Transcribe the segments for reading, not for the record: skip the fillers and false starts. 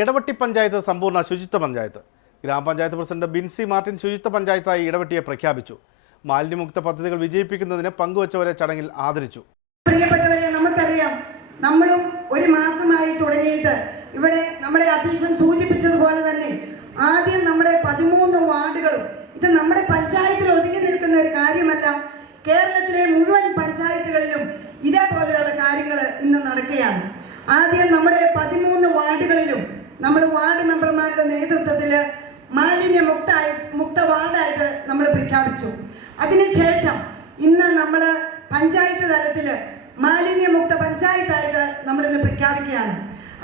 ഇടവെട്ടി പഞ്ചായത്ത് സമ്പൂർണ്ണ ശുചിത്വ പഞ്ചായത്ത്. ഗ്രാമപഞ്ചായത്ത് പ്രസിഡന്റ് ബിൻസി മാർട്ടിൻ ശുചിത്വ പഞ്ചായത്തായി ഇടവെട്ടിയെ പ്രഖ്യാപിച്ചു. മാലിന്യമുക്ത പദ്ധതികൾ വിജയിപ്പിക്കുന്നതിന് പങ്കുവച്ചവരെ ചടങ്ങിൽ ആദരിച്ചു. പ്രിയപ്പെട്ടവരെ, നമുക്കറിയാം, നമ്മളും ഒരു മാസമായി തുടങ്ങിയിട്ട് ഇവിടെ നമ്മുടെ അധ്യക്ഷൻ സൂചിപ്പിച്ചതുപോലെ തന്നെ ആദ്യം നമ്മുടെ 13 വാർഡുകളും, ഇത് നമ്മുടെ പഞ്ചായത്തിൽ ഒതുങ്ങി നിൽക്കുന്ന ഒരു കാര്യമല്ല, കേരളത്തിലെ മുഴുവൻ പഞ്ചായത്തുകളിലും ഇതേപോലെയുള്ള കാര്യങ്ങൾ ഇന്ന് നടക്കുകയാണ്. ആദ്യം നമ്മുടെ 13 വാർഡുകളിലും നമ്മൾ വാർഡ് മെമ്പർമാരുടെ നേതൃത്വത്തിൽ മുക്ത വാർഡായിട്ട് നമ്മൾ പ്രഖ്യാപിച്ചു. അതിനുശേഷം ഇന്ന് നമ്മൾ പഞ്ചായത്ത് തലത്തിൽ മാലിന്യമുക്ത പഞ്ചായത്തായിട്ട് നമ്മളിന്ന് പ്രഖ്യാപിക്കുകയാണ്.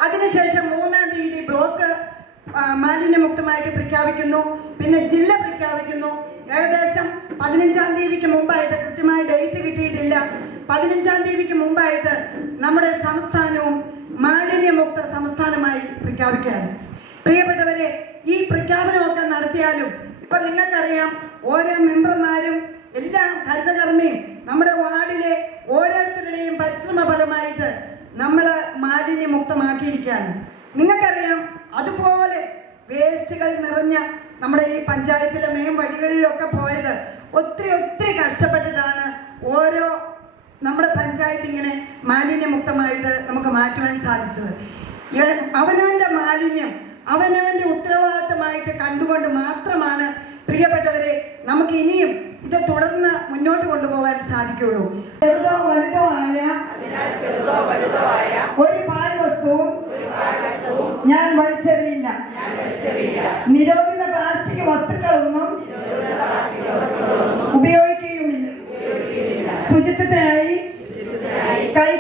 അതിനുശേഷം 3-ാം തീയതി ബ്ലോക്ക് മാലിന്യമുക്തമായിട്ട് പ്രഖ്യാപിക്കുന്നു, പിന്നെ ജില്ല പ്രഖ്യാപിക്കുന്നു. ഏകദേശം 15-ാം തീയതിക്ക് മുമ്പായിട്ട്, കൃത്യമായ ഡേറ്റ് കിട്ടിയിട്ടില്ല, 15-ാം തീയതിക്ക് മുമ്പായിട്ട് നമ്മുടെ സംസ്ഥാനവും മാലിന്യമുക്ത സംസ്ഥാനമായി പ്രഖ്യാപിക്കുകയാണ്. പ്രിയപ്പെട്ടവരെ, ഈ പ്രഖ്യാപനമൊക്കെ നടത്തിയാലും ഇപ്പം നിങ്ങൾക്കറിയാം, ഓരോ മെമ്പർമാരും എല്ലാം ഹരിതകർമ്മയും നമ്മുടെ വാർഡിലെ ഓരോരുത്തരുടെയും പരിശ്രമ ഫലമായിട്ട് നമ്മൾ മാലിന്യമുക്തമാക്കിയിരിക്കുകയാണ്. നിങ്ങൾക്കറിയാം, അതുപോലെ വേസ്റ്റുകൾ നിറഞ്ഞ നമ്മുടെ ഈ പഞ്ചായത്തിലെ മെയിൻ വഴികളിലൊക്കെ പോയത് ഒത്തിരി കഷ്ടപ്പെട്ടിട്ടാണ് ഓരോ നമ്മുടെ പഞ്ചായത്ത് ഇങ്ങനെ മാലിന്യമുക്തമായിട്ട് നമുക്ക് മാറ്റുവാൻ സാധിച്ചത്. അവനവൻ്റെ മാലിന്യം അവനവൻ്റെ ഉത്തരവാദിത്തമായിട്ട് കണ്ടുകൊണ്ട് മാത്രമാണ് പ്രിയപ്പെട്ടവരെ നമുക്ക് ഇനിയും ഇത് തുടർന്ന് മുന്നോട്ട് കൊണ്ടുപോകാൻ സാധിക്കുള്ളൂ. ചെറുതോ വലുതോ ആയ ഒരു പാഴ്വസ്തുവും ഞാൻ വലിച്ചെറിയില്ല. നിരോധിത പ്ലാസ്റ്റിക് വസ്തുക്കളൊന്നും ഉപയോഗിക്കുകയുമില്ല. ശുചിത്വത്തിനായി കൈ